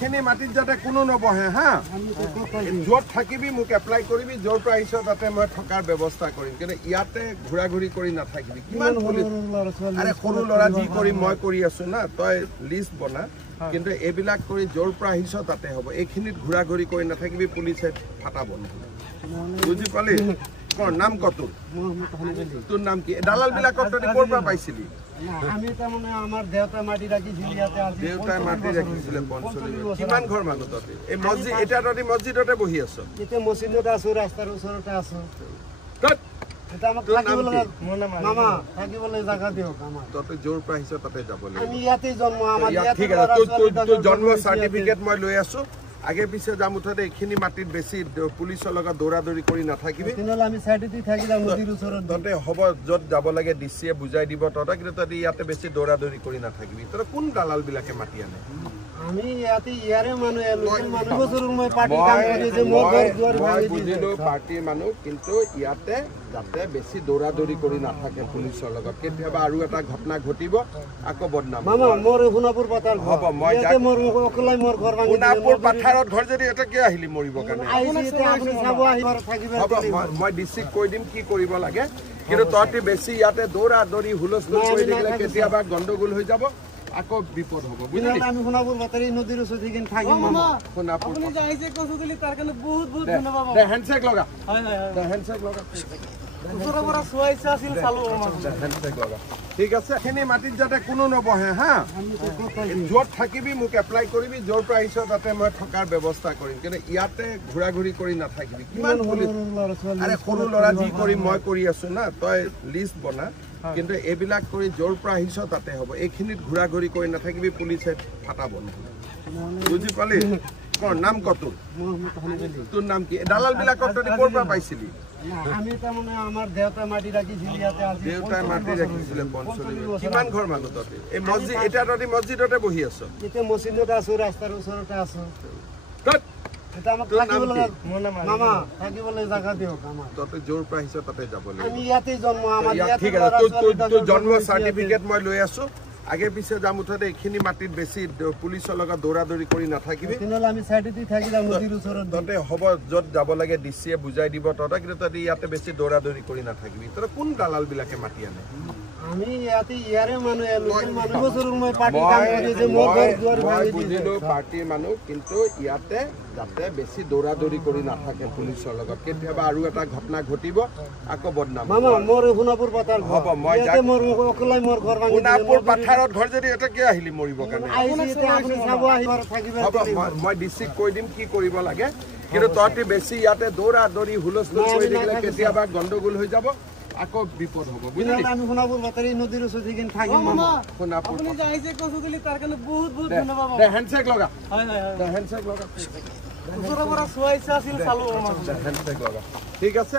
এইখিনি মাটিত যাতে কোনো নবহে হা য'ত থাকিবি মোক এপ্লাই কৰিবি য'ৰ পৰা আহিছ তাতে মই থকাৰ ব্যৱস্থা কৰিম কিন্তু ইয়াতে ঘূৰা ঘূৰি কৰি নাথাকিবি কিমান আৰে সৰু ল'ৰা যি কৰিম মই কৰি আছো না তই লিষ্ট বনা কিন্তু এইবিলাক কৰি য'ৰ পৰা আহিছ তাতে হ'ব এইখিনিত ঘূৰা ঘূৰি কৰি নাথাকিবি পুলিচে ফাটাব বুজি পালি নাম কত তোৰ নাম কি দালাল বিলাকক তই ক'ৰ পৰা পাইছিলি আমি তাৰমানে আমাৰ দেউতা মাটি ৰাখিছিল ইয়াতে আজি দেউতাই মাটি ৰাখিছিলে পঞ্চলিত কিমান ঘৰ মানুহ ততে এই মছজিদ এতিয়া তই মছজিদতে বহি আছ এতিয়া মছজিদতে আছো ৰাস্তাৰ ওচৰতে আছো এটা আমাক থাকিবলৈ মামা থাকিবলৈ জায়গা দিয়ক আমাক ততে জোৰ পৰা আহিছ তাতে যাব লাগিব আমি ইয়াতে জন্ম আমাৰ ইয়াতে ঠিক আছে তোৰ জন্ম সাৰ্টিফিকেট মই লৈ আছো আগে পিছে যাম উঠতে এইখিনি মাটিত বেছি পুলিচৰ লগত দৌৰাদৌৰি কৰি নাথাকিবি তেনেহ'লে আমি চাইডেদি থাকিলে নদীৰ ওচৰত ততে হ'ব য'ত যাব লাগে ডিচিয়ে বুজাই দিব তহঁতক কিন্তু তহঁতে ইয়াতে বেছি দৌৰাদৌৰি কৰি নাথাকিবি তহঁতে কোন দালাল বিলাকে মাতি আনে আমি ইয়াতে ইয়াৰে মানুহ লোকেল মানুহ বছৰ মই পাৰ্টি কাম কৰি আছে মোৰ ঘৰ দুৱাৰ ভাঙি বুজিলো পাৰ্টিৰ মানুহ কিন্তু ইয়াতে যাতে বেছি দৌৰাদৌৰি কৰি নাথাকে পুলিচৰ লগত কেতিয়াবা আৰু এটা ঘটনা ঘটিব আকৌ বদনাম মামা মোৰ সোণাপুৰ পাথাৰ হ'ব মই ইয়াতে মোৰ অকলাই মোৰ ঘৰ ভাঙি সোণাপুৰ পাথাৰত ঘৰ যদি এটা কিয় আহিলি মৰিবৰ কাৰণে আপুনি চাব আহিব থাকিব হ'ব মই ডিচিক কৈ দিম কি কৰিব লাগে কিন্তু তহঁতি বেছি ইয়াতে দৌৰাদৌৰি হুলস্থুল কৰি থাকিলে কেতিয়াবা গণ্ডগোল হৈ যাব আকৌ বিপদ হ'ব বুজিলি আমি সোণাপুৰ পাথাৰ নদীৰ ওচৰত গিন থাকিম মামা সোণাপুৰ আপুনি যে আহিছে কৈছো দিলি তাৰ কাৰণে বহুত বহুত ধন্যবাদ দে হ্যান্ডশেক লগা হয় হয় দে হ্যান্ডশেক লগা ওচৰৰ পৰা সোৱাইছা আছিল চালো হ্যান্ডশেক লগা ঠিক আছে এখিনি মাটিত যাতে কোনো নবহে হা য'ত থাকিবি মোক এপ্লাই কৰিবি য'ৰ পৰা আহিছ তাতে মই থকাৰ ব্যৱস্থা কৰিম কিন্তু ইয়াতে ঘূৰা ঘূৰি কৰি নাথাকিবি কিমান আৰে সৰু ল'ৰা যি কৰিম মই কৰি আছো না তই লিষ্ট বনা কিন্তু এইবিলাক কৰি য'ৰ পৰা আহিছ তাতে হ'ব এইখিনিত ঘূৰা ঘূৰি কৰি নাথাকিবি পুলিচে ফাটাব বুজি পালি নাম কত তোৰ নাম কি দালাল বিলাকক তই ক'ৰ পৰা পাইছিলি আমি তাৰমানে আমাৰ দেউতা মাটি ৰাখিছিল ইয়াতে আজি দেউতাই মাটি ৰাখিছিলে পঞ্চলিত কিমান ঘৰ মানুহ ততে এই মছজিদ এতিয়া তই মছজিদতে বহি আছ এতিয়া মছজিদতে আছো ৰাস্তাৰ ওচৰতে আছো এটা আমাক থাকিবলৈ মামা থাকিবলৈ জায়গা দিয়ক আমাক ততে জোৰ পৰা আহিছ তাতে যাব লাগিব আমি ইয়াতে জন্ম আমাৰ ইয়াতে ঠিক আছে তোৰ জন্ম সাৰ্টিফিকেট মই লৈ আছো আগে পিছে যাম উঠতে এইখিনি মাটিত বেছি পুলিচৰ লগত দৌৰাদৌৰি কৰি নাথাকিবি তেনেহ'লে আমি চাইডেদি থাকিলে নদীৰ ওচৰত তহঁতে হ'ব য'ত যাব লাগে ডিচিয়ে বুজাই দিব তহঁতক কিন্তু তহঁতে ইয়াতে বেছি দৌৰাদৌৰি কৰি নাথাকিবি তহঁতে কোন দালাল বিলাকে মাতি আনে আমি ইয়াতে ইয়াৰে মানুহ লোকেল মানুহ বছৰ মই পাৰ্টি কাম কৰি আছে মোৰ ঘৰ দুৱাৰ ভাঙি বুজিলো পাৰ্টিৰ মানুহ কিন্তু ইয়াতে যাতে বেছি দৌৰাদৌৰি কৰি নাথাকে পুলিচৰ লগত কেতিয়াবা আৰু এটা ঘটনা ঘটিব আকৌ বদনাম মামা মোৰ সোণাপুৰ পাথাৰ হ'ব মই মোৰ অকলাই মোৰ ঘৰ ভাঙি সোণাপুৰ পাথাৰত ঘৰ যদি এটা কিয় আহিলি মৰিবৰ কাৰণে আপুনি চাব আহিব থাকিব হ'ব মই ডিচিক কৈ দিম কি কৰিব লাগে কিন্তু তহঁতি বেছি ইয়াতে দৌৰাদৌৰি হুলস্থুল কৰি থাকিলে কেতিয়াবা গণ্ডগোল হৈ যাব আকৌ বিপদ হ'ব বুজিলি আমি সোণাপুৰ পাথাৰ নদীৰ ওচৰত গিন থাকিম মামা সোণাপুৰ আপুনি যে আহিছে কৈছো দিলি তাৰ কাৰণে বহুত বহুত ধন্যবাদ দে হ্যান্ডশেক লগা হয় হয় দে হ্যান্ডশেক লগা ওচৰৰ পৰা সোৱাইছা আছিল চালো হ্যান্ডশেক লগা ঠিক আছে